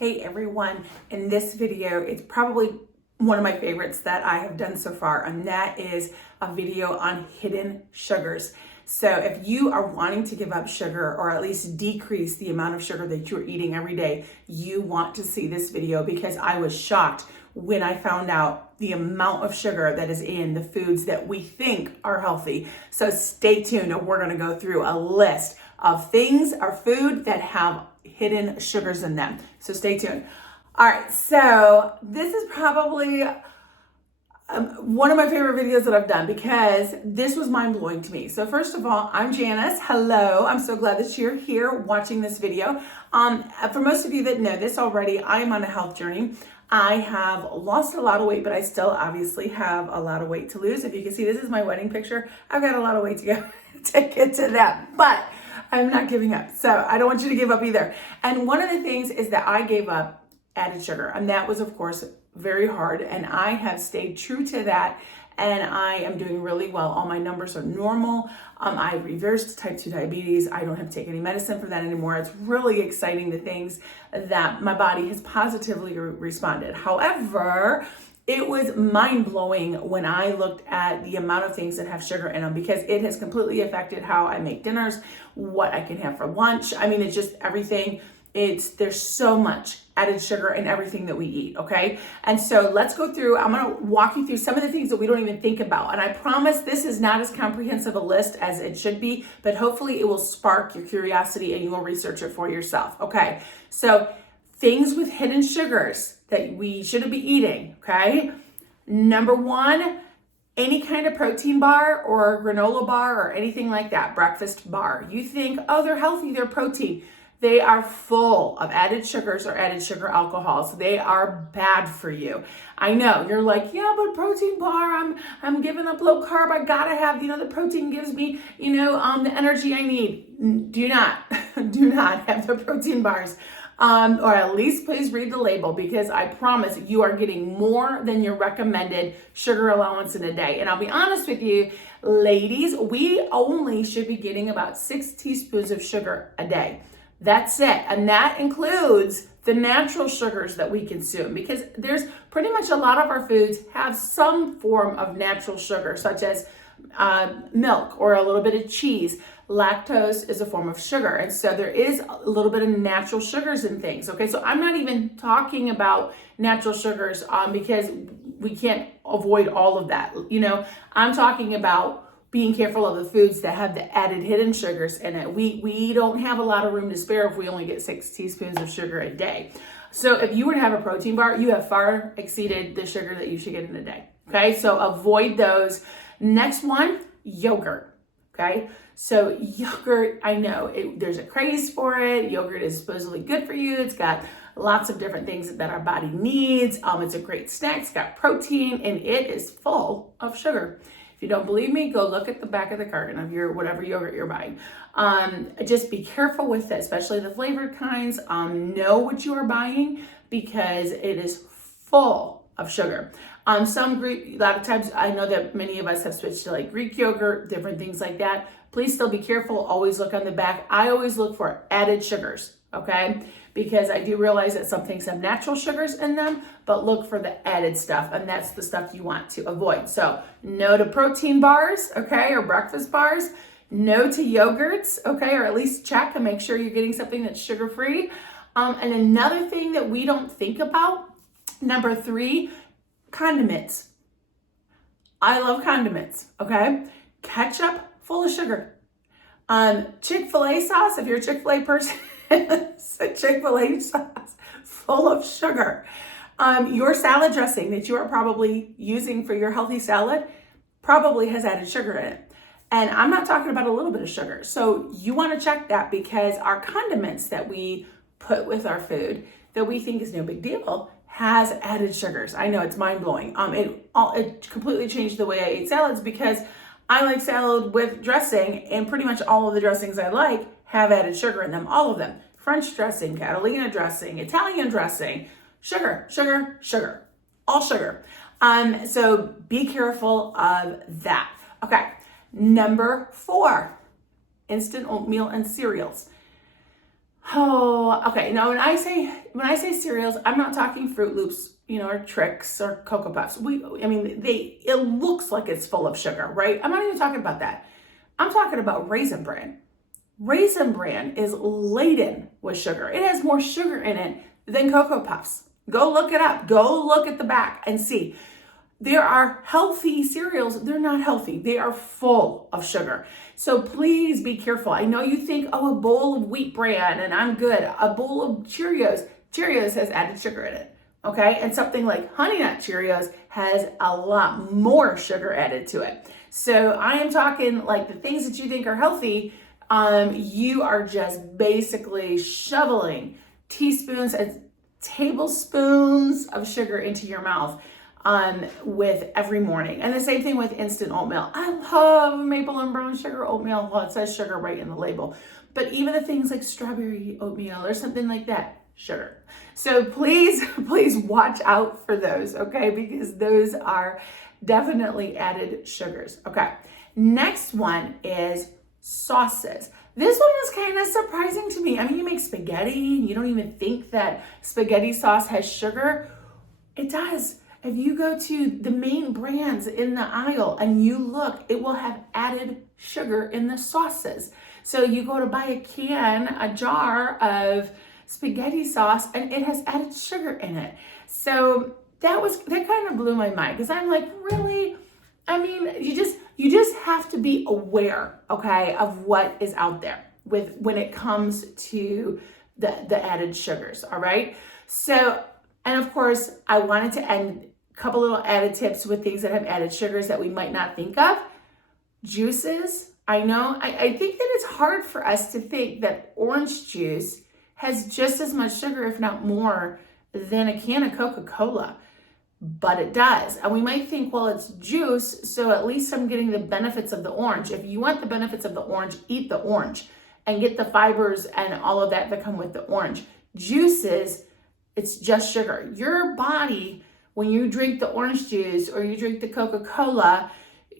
Hey everyone, in this video, it's probably one of my favorites that I have done so far, and that is a video on hidden sugars. So if you are wanting to give up sugar or at least decrease the amount of sugar that you're eating every day, you want to see this video because I was shocked when I found out the amount of sugar that is in the foods that we think are healthy. So stay tuned and we're gonna go through a list of things or food that have hidden sugars in them. So stay tuned. All right, so this is probably one of my favorite videos that I've done because this was mind-blowing to me. So first of all, I'm Janice. Hello, I'm so glad that you're here watching this video. For most of you that know this already, I am on a health journey. I have lost a lot of weight, but I still obviously have a lot of weight to lose. If you can see, this is my wedding picture. I've got a lot of weight to go to get to that, but I'm not giving up. So I don't want you to give up either. And one of the things is that I gave up added sugar, and that was of course very hard, and I have stayed true to that, and I am doing really well. All my numbers are normal. I reversed type 2 diabetes. I don't have to take any medicine for that anymore. It's really exciting, the things that my body has positively responded. However, it was mind-blowing when I looked at the amount of things that have sugar in them, because it has completely affected how I make dinners, what I can have for lunch. I mean, it's just everything. There's so much added sugar in everything that we eat, okay? And so let's go through, I'm gonna walk you through some of the things that we don't even think about. And I promise this is not as comprehensive a list as it should be, but hopefully it will spark your curiosity and you will research it for yourself, okay? So things with hidden sugars that we shouldn't be eating, okay? Number one, any kind of protein bar or granola bar or anything like that, breakfast bar. You think, oh, they're healthy, they're protein. They are full of added sugars or added sugar alcohols. They are bad for you. I know you're like, yeah, but protein bar, I'm giving up low carb. I gotta have, the protein gives me, the energy I need. Do not have the protein bars. Or at least please read the label, because I promise you are getting more than your recommended sugar allowance in a day. And I'll be honest with you, ladies, we only should be getting about 6 teaspoons of sugar a day. That's it. And that includes the natural sugars that we consume, because there's pretty much a lot of our foods have some form of natural sugar, such as milk or a little bit of cheese. Lactose is a form of sugar. And so there is a little bit of natural sugars in things. Okay. So I'm not even talking about natural sugars because we can't avoid all of that. I'm talking about being careful of the foods that have the added hidden sugars in it. We don't have a lot of room to spare if we only get 6 teaspoons of sugar a day. So if you were to have a protein bar, you have far exceeded the sugar that you should get in a day. Okay, so avoid those. Next one, yogurt. Okay, so yogurt, I know there's a craze for it. Yogurt is supposedly good for you. It's got lots of different things that our body needs. It's a great snack. It's got protein, and it is full of sugar. If you don't believe me, go look at the back of the carton of your whatever yogurt you're buying. Just be careful with it, especially the flavored kinds. Know what you are buying, because it is full of sugar. A lot of times, I know that many of us have switched to like Greek yogurt, different things like that. Please still be careful. Always look on the back. I always look for added sugars, okay? Because I do realize that some things have natural sugars in them, but look for the added stuff, and that's the stuff you want to avoid. So no to protein bars, okay, or breakfast bars. No to yogurts, okay, or at least check and make sure you're getting something that's sugar-free. And another thing that we don't think about, number 3, condiments. I love condiments, okay? Ketchup, full of sugar. Chick-fil-A sauce, if you're a Chick-fil-A person, Chick-fil-A sauce, full of sugar. Your salad dressing that you are probably using for your healthy salad probably has added sugar in it. And I'm not talking about a little bit of sugar. So you want to check that, because our condiments that we put with our food that we think is no big deal has added sugars. I know, it's mind-blowing. It completely changed the way I ate salads, because I like salad with dressing, and pretty much all of the dressings I like have added sugar in them, all of them. French dressing, Catalina dressing, Italian dressing, sugar, sugar, sugar, all sugar. So be careful of that. Okay, number 4, instant oatmeal and cereals. Oh, okay. Now when I say cereals, I'm not talking Fruit Loops, or Trix or Cocoa Puffs. It looks like it's full of sugar, right? I'm not even talking about that. I'm talking about Raisin Bran. Raisin Bran is laden with sugar. It has more sugar in it than Cocoa Puffs. Go look it up. Go look at the back and see. There are healthy cereals. They're not healthy. They are full of sugar. So please be careful. I know you think, oh, a bowl of wheat bran and I'm good. A bowl of Cheerios has added sugar in it. Okay. And something like Honey Nut Cheerios has a lot more sugar added to it. So I am talking like the things that you think are healthy. You are just basically shoveling teaspoons and tablespoons of sugar into your mouth with every morning. And the same thing with instant oatmeal. I love maple and brown sugar oatmeal. Well, it says sugar right in the label. But even the things like strawberry oatmeal or something like that, sugar. So please, please watch out for those, okay? Because those are definitely added sugars. Okay. Next one is sauces. This one was kind of surprising to me. I mean, you make spaghetti and you don't even think that spaghetti sauce has sugar. It does. If you go to the main brands in the aisle and you look, it will have added sugar in the sauces. So you go to buy a jar of spaghetti sauce, and it has added sugar in it. So that kind of blew my mind, because I'm like, really? I mean, you just have to be aware, okay, of what is out there when it comes to the added sugars, all right? So, and of course, I wanted to end a couple little added tips with things that have added sugars that we might not think of. Juices. I know, I think that it's hard for us to think that orange juice has just as much sugar, if not more, than a can of Coca-Cola. But it does. And we might think, well, it's juice, so at least I'm getting the benefits of the orange. If you want the benefits of the orange, eat the orange and get the fibers and all of that come with the orange. Juices, it's just sugar. Your body, when you drink the orange juice or you drink the Coca-Cola,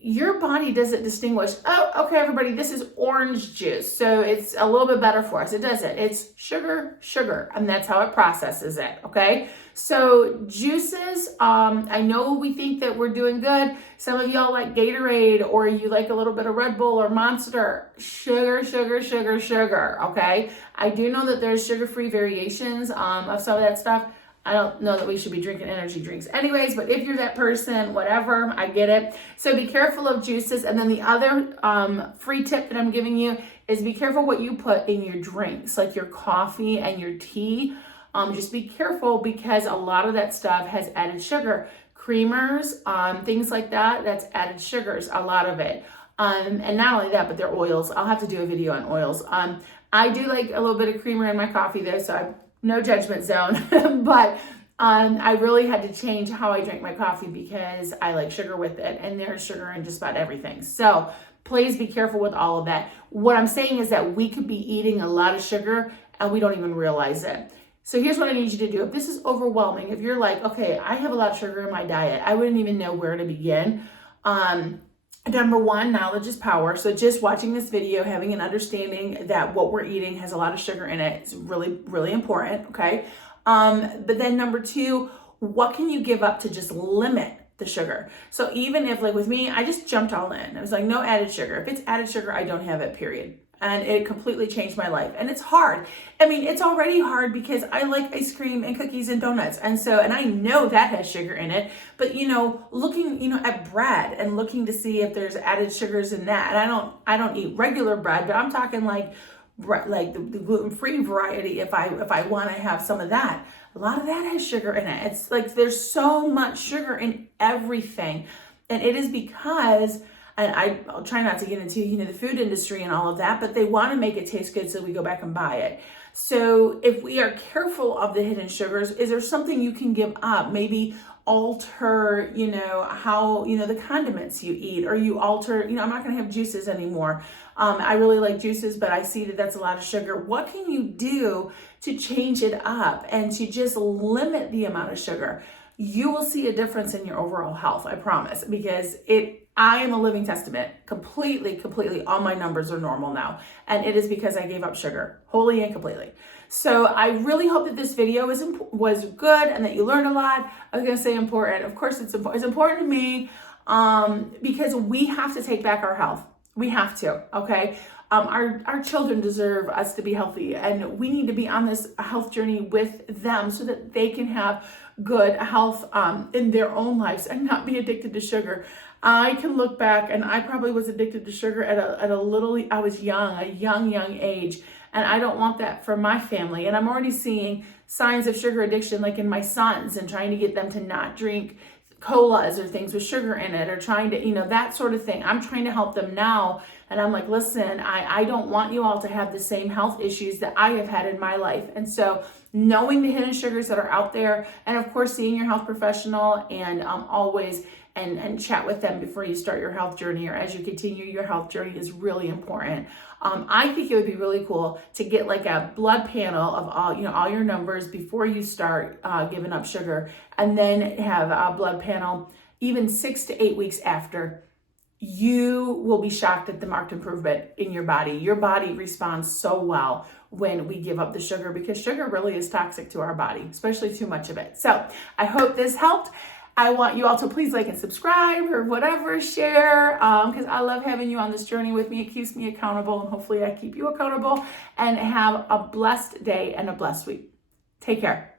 your body doesn't distinguish, oh, okay, everybody, this is orange juice, so it's a little bit better for us. It doesn't. It's sugar, and that's how it processes it, okay? So juices, I know we think that we're doing good. Some of y'all like Gatorade, or you like a little bit of Red Bull or Monster. Sugar, okay? I do know that there's sugar-free variations of some of that stuff. I don't know that we should be drinking energy drinks anyways, but if you're that person, whatever, I get it. So be careful of juices. And then the other free tip that I'm giving you is be careful what you put in your drinks, like your coffee and your tea. Just be careful, because a lot of that stuff has added sugar. Creamers, things like that, that's added sugars, a lot of it. And not only that, but they're oils. I'll have to do a video on oils. I do like a little bit of creamer in my coffee though, so no judgment zone, but I really had to change how I drink my coffee, because I like sugar with it, and there's sugar in just about everything. So please be careful with all of that. What I'm saying is that we could be eating a lot of sugar and we don't even realize it. So here's what I need you to do. If this is overwhelming, if you're like, okay, I have a lot of sugar in my diet, I wouldn't even know where to begin. Number one, knowledge is power. So just watching this video, having an understanding that what we're eating has a lot of sugar in it is really, really important, okay? But then number two, what can you give up to just limit the sugar? So even if, like with me, I just jumped all in. I was like, no added sugar. If it's added sugar, I don't have it, period. And it completely changed my life. And it's hard. I mean, it's already hard because I like ice cream and cookies and donuts. And I know that has sugar in it, but looking, at bread and looking to see if there's added sugars in that. And I don't eat regular bread, but I'm talking like the gluten-free variety. If I want to have some of that, a lot of that has sugar in it. It's like, there's so much sugar in everything. And it is because, and I'll try not to get into, the food industry and all of that, but they want to make it taste good, so we go back and buy it. So if we are careful of the hidden sugars, is there something you can give up? Maybe alter, how, the condiments you eat, or you alter, I'm not going to have juices anymore. I really like juices, but I see that that's a lot of sugar. What can you do to change it up and to just limit the amount of sugar? You will see a difference in your overall health, I promise, because I am a living testament. Completely, all my numbers are normal now. And it is because I gave up sugar, wholly and completely. So I really hope that this video was good and that you learned a lot. I was gonna say important. Of course, it's important to me because we have to take back our health. We have to, okay? Our children deserve us to be healthy, and we need to be on this health journey with them so that they can have good health in their own lives and not be addicted to sugar. I can look back, and I probably was addicted to sugar at a little, I was young, a young age, and I don't want that for my family. And I'm already seeing signs of sugar addiction, like in my sons, and trying to get them to not drink colas or things with sugar in it, or trying to, that sort of thing. I'm trying to help them now. And I'm like, listen, I don't want you all to have the same health issues that I have had in my life. And so knowing the hidden sugars that are out there, and of course, seeing your health professional, and always and chat with them before you start your health journey or as you continue your health journey is really important. I think it would be really cool to get like a blood panel of all your numbers before you start giving up sugar, and then have a blood panel even 6 to 8 weeks after. You will be shocked at the marked improvement in your body. Your body responds so well when we give up the sugar, because sugar really is toxic to our body, especially too much of it. So I hope this helped. I want you all to please like and subscribe or whatever, share, because I love having you on this journey with me. It keeps me accountable, and hopefully I keep you accountable. And have a blessed day and a blessed week. Take care.